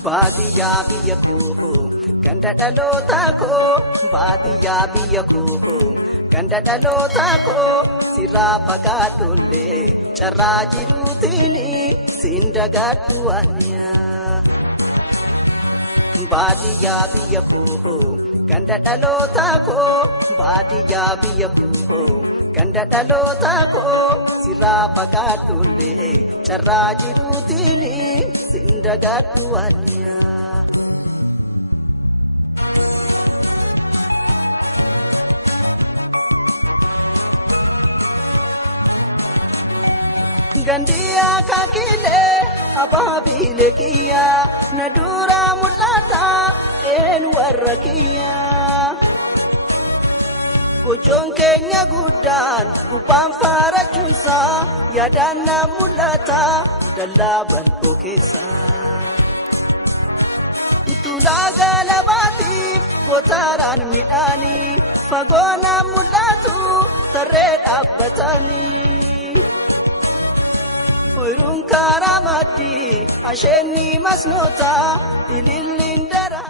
Baadiyyaa biyya koo ganda dhalootaa koo baadiyyaa biyya koo ganda dhalootaa koo sirraa fagaadhollee carraa jiruutiin siin dagadhu aniyaa. Baadiyyaa biyya koo ganda dhalootaa koo baadiyyaa biyya koo ganda dhalootaa koo sirraa fagaadhollee carraa jiruutiin siin dagadhu aniyaa. Gandiya kakile ababile kiya nadura mulata en warrakiya Gojoon keenya guddaan gubbaan faarachuunsa yaadana mulata dallaa bal'oo keessa Tulaa galabaatiif gootaraan midhaanii fagoona mul'atu tarree dhaabbatanii. Oyruun karaa maddii asheenni masnoota ililliin dara.